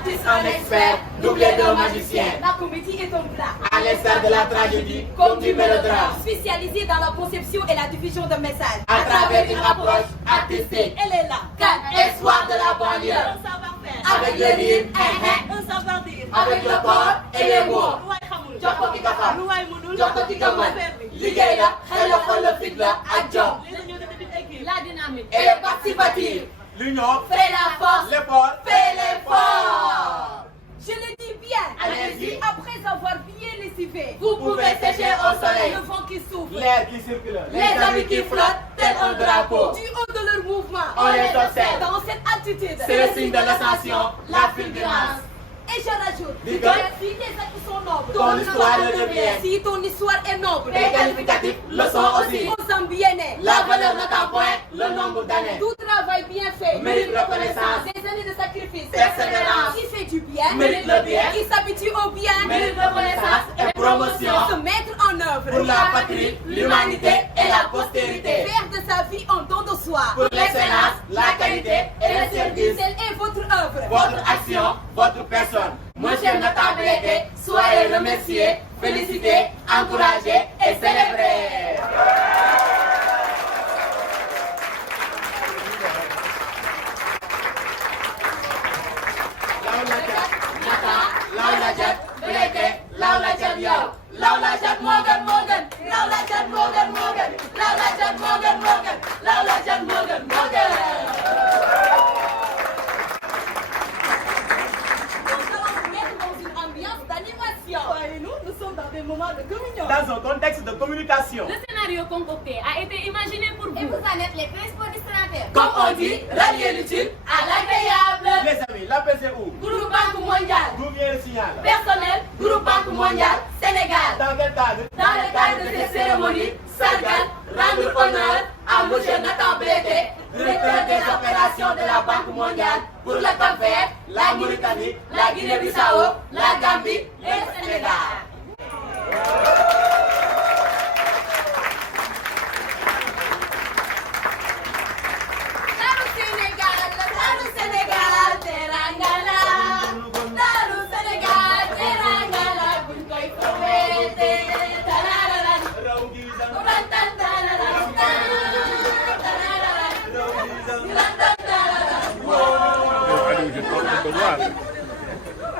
artiste, un expert, doublé de magicien. La comédie est un plat. À l'instar de la tragédie, comme du mélodrame. Spécialisée dans la conception et la diffusion de messages. À travers une approche artistique. Elle est là. Espoir de la banlieue. Un savoir-faire. Avec le rythme, Un savoir-dire. avec le corps et les mots. jox ko ki nga xam jox ko ki nga mën liggéey la xel la xol la fit la ak jom. La dynamique. Et le participatif. L'union fait la force. L'effort fait l'effort. Je le dis bien. Allez-y. Après avoir bien lessivé. Vous pouvez sécher au soleil. Le vent qui souffle. l'air qui circule. Les amis qui flottent tel un drapeau. Du haut de leur mouvement. On les observe. Dans cette altitude. C'est le signe de l'ascension, la fulgurance. Et je rajoute. Dis donc. Si tes actes sont nobles. Ton histoire le devient. Si ton histoire est noble. Tes qualificatifs le sont aussi. Aux hommes bien nés. La valeur n'attend point le nombre d'années. Tout travail bien fait. Mérite reconnaissance. Des années de sacrifice. Persévérance. Qui fait du bien. Mérite le bien. Qui s'habitue au bien. Mérite reconnaissance et promotion. Se mettre en œuvre. Pour la patrie, l'humanité et la postérité. Faire de sa vie un don de soi. Pour l'excellence, la qualité et le service. Telle est votre œuvre. Votre action, votre personne. Monsieur notabilité, soyez remerciés, félicités, encouragés et célébrés. Dans un contexte de communication. Le scénario concocté a été imaginé pour vous. Et vous en êtes les principaux destinataires. Comme on dit, rallier l'utile à l'agréable. Les amis, l'appel c'est où? Groupe Banque mondiale. D'où vient le signal? Personnel, Groupe Banque mondiale, Sénégal. Dans quel cadre? Dans le cadre de ces cérémonies, sargal, rendre honneur à M. Nathan Blété, directeur des opérations de la Banque mondiale pour le Cap-Vert, la Mauritanie, la Guinée-Bissau, la Gambie et le Sénégal. Daru Sénégal, terangala. Daru Sénégal, terangala, buñ koy fowete. Tarararan, Raw gi sang, rantan tararan, tarararan, raw gi sang. rantan tararan.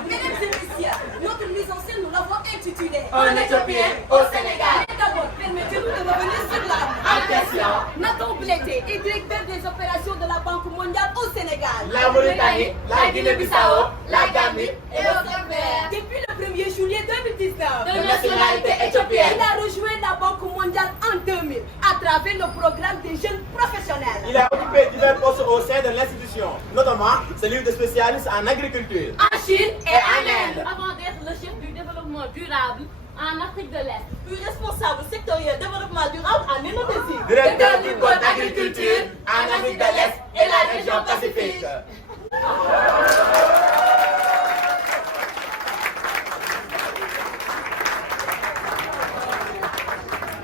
Mesdames et messieurs, notre mise en scène, nous l'avons intitulée Un Éthiopien au Sénégal. Mais d'abord, permettez-nous de revenir sur la En question, Nathan Blété est directeur des opérations de la Banque mondiale au Sénégal. la Mauritanie, la Guinée-Bissau, la Gambie et le Cap-Vert. Depuis le 1er juillet 2019, De nationalité éthiopienne. il a rejoint la Banque mondiale en 2000 à travers le programme des jeunes professionnels. Il a occupé divers postes au sein de l'institution, notamment celui de spécialiste en agriculture. En Chine et en Inde. Avant d'être le chef du développement durable en Afrique de l'Est. Puis responsable sectoriel développement durable en Indonésie. Directeur du pôle d'agriculture en Afrique de l'Est et la région Pacifique.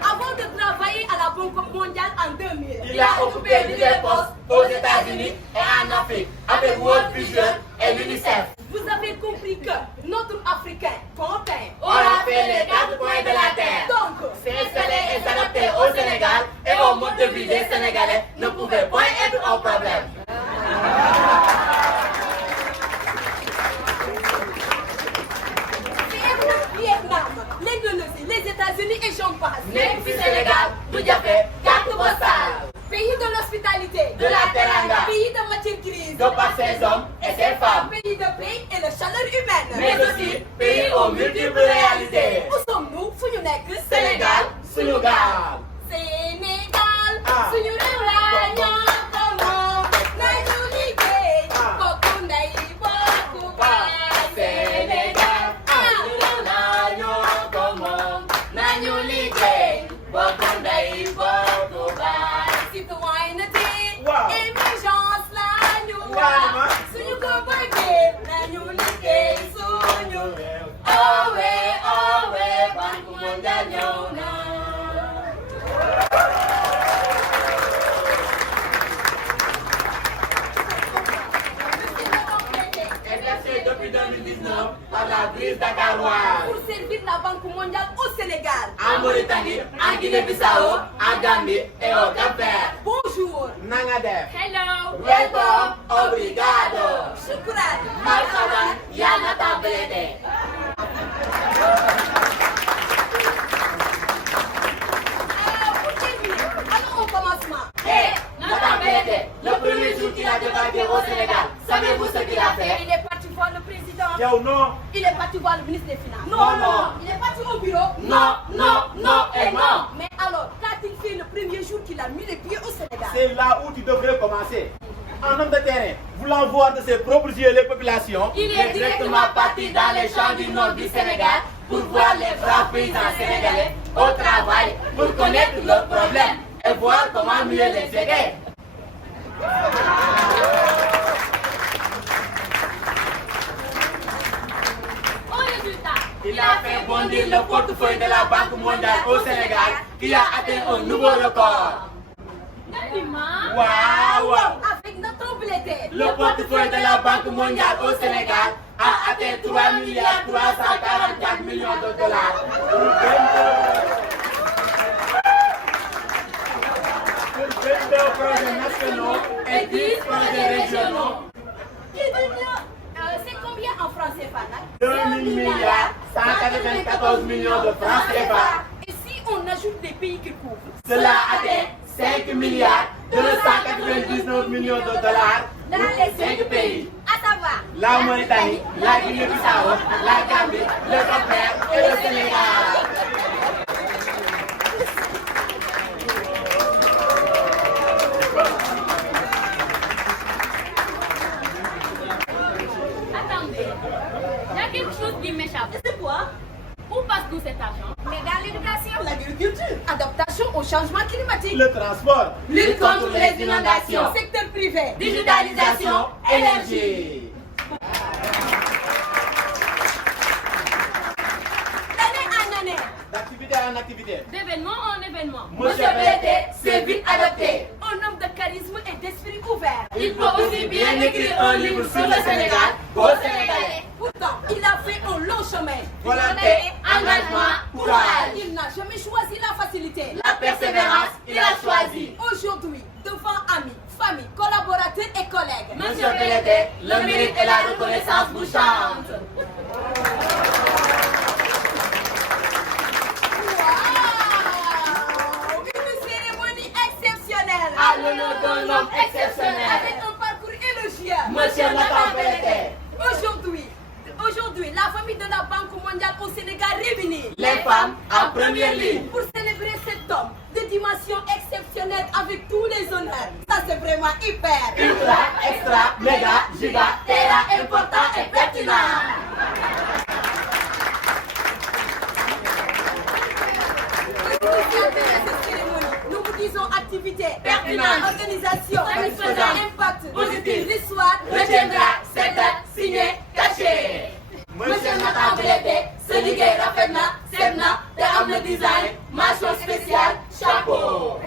Avant de travailler à la Banque mondiale en 2000, Il a occupé divers postes aux États-Unis et en Afrique avec World Vision et l'UNICEF. vous avez compris que notre Africain comptait. On a fait les 4 coins de la terre. Donc, S'installer et s'adapter au Sénégal et au mode de vie des Sénégalais ne pouvait point être un problème. Vietnam, l'Indonésie, les États-Unis et j'en passe. Nekk fi Sénégal du jafe carte postale Pays de l'hospitalité, de la teranga pays de matière grise, de par ses hommes et ses femmes, pays de paix et de chaleur humaine. mais aussi pays aux multiples réalités. Où sommes-nous? Fu ñu nekk? Sénégal, suñu gaal. Sénégal, Ah. suñu réew la ñoo ko moom. Nañu liggéey, bokku ndey, bokku baay. Sénégal, suñu réew la ñoo ko moom. Nañu liggéey, bokku ndey, bokku baay. Citoyenneté, Wow. émergence la ñu Wow. wax. Suñu ko bëggee, nañu liggéey suñu réew. Owe, owe, Banque mondiale ñëw na. entreprise dakaroise. Pour servir la Banque mondiale au Sénégal. En Mauritanie, en Guinée-Bissau, en Gambie et au Cap-Vert. Bonjour. Nangadef. Hello. Welcome, obrigado. Shukran. Marhaban, yalla tablete. Pour terminer, allons au commencement. Hé, Natambélé, le premier jour qu'il a débarqué au Sénégal, savez-vous ce qu'il a fait? Il est parti voir le président. Yo, non. Il est parti voir le ministre des Finances. Non. Il est parti au bureau. Non et non. Mais alors, qu'a-t-il fait le premier jour qu'il a mis les pieds au Sénégal? C'est là où tu devrais commencer. En homme de terrain, voulant voir de ses propres yeux les populations, Il est directement parti dans les champs du nord du Sénégal pour voir les braves paysans sénégalais au travail pour connaître leurs problèmes et voir comment mieux les aider. Au résultat, il a fait bondir le portefeuille de la Banque mondiale au Sénégal qui a atteint un nouveau record. Nalima. Waouh! Avec notre bulletin. Le portefeuille de la Banque mondiale au Sénégal a atteint 3 milliards 344 millions de dollars. Pour 22 projets nationaux et 10 projets régionaux. C'est combien en francs CFA? 2 milliards 194 millions de francs CFA. Et si on ajoute les pays qu'il couvre? Cela atteint 5 milliards 299 millions de dollars Dans pour les 5 pays. À savoir, La Mauritanie, la Guinée-Bissau, la Gambie, le Cap-Vert et le Sénégal. Attendez. Il y a quelque chose qui m'échappe. c'est quoi? Où passe tout cet argent? Mais dans l'éducation, l'agriculture, adaptation au changement climatique, Le transport, Lutte contre les inondations, secteur privé, digitalisation, énergie. d'année en année. d'activité en activité. D'événement en événement. Monsieur Bété s'est vite adapté. Un homme de charisme et d'esprit ouvert. Il peut aussi bien écrire un livre sur le Sénégal qu'au Sénégalais. Pourtant, il a fait un long chemin. Volonté, Engagement, courage. Il n'a jamais choisi la facilité. La persévérance, il a choisi. Aujourd'hui, devant amis, famille, collaborateurs et collègues, Monsieur Bété, le mérite et la reconnaissance vous chantent. Wow! Une cérémonie exceptionnelle. À l'honneur d'un homme exceptionnel. Avec un parcours élogieux. Monsieur Nathan Bété. Aujourd'hui, la famille de la Banque mondiale au Sénégal réunit Les femmes en première ligne. pour célébrer cet homme de dimension exceptionnelle avec tous les honneurs. Ça, c'est vraiment hyper. Ultra, extra, méga, giga, terra, important et pertinent. Pour initier cette cérémonie, nous vous disons activité, Pertinente, organisation, satisfaisante, impact, positive, l'histoire retiendra cette date signée, cachée. Monsieur Nathan Bété, ce liggéey rafet na, set na, te am na design, mention spéciale, chapeau.